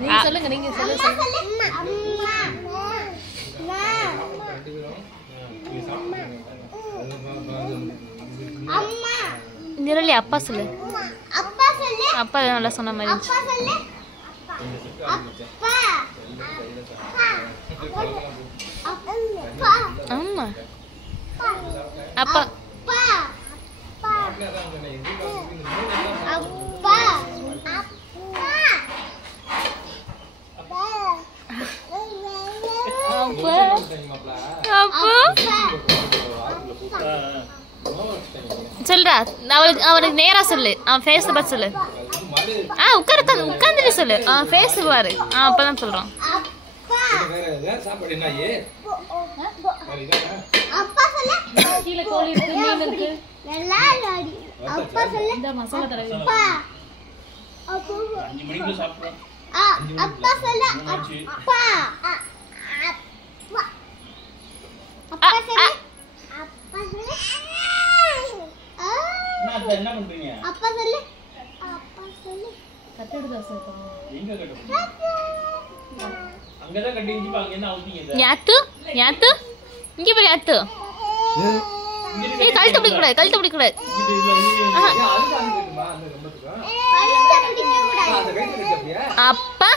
நீங்க சொல்லுங்க நீங்க சொல்லுங்க அம்மா நிரலி அப்பா சொல்லு அப்பா சொல்லு அப்பா நல்லா சொன்ன மாதிரி அப்பா சொல்லு அப்பா அப்பா ஆமா அப்பா அப்பா அப்பா சொல்றா அவனுக்கு நேரா சொல்லு அவன் ஃபேஸ் பார்த்து சொல்லு உட்கார்ந்து சொல்லு அவன் ஃபேஸ் பாரு அப்பதான் சொல்றான் அப்பா சொல்லு கீழ கோழி இருக்கு மீன் இருக்கு நல்லா லாடி அப்பா சொல்லு இந்த மசாலா தடவி அப்பா 5 மணிக்கு சாப்பிடுறோம் அப்பா சொல்லு அப்பா அப்பா சொல்லு அப்பா சொல்லு என்ன பண்றீங்க அப்பா சொல்லு கட்டடு தோசைப்பா எங்க கட்டடு அங்க தான் கட்டிங்க பா அங்க என்ன அவுத்தீங்க யாத்து இங்க போய் யாத்து ஏய் கழுத்து பிடிக்க கூடாது அப்பா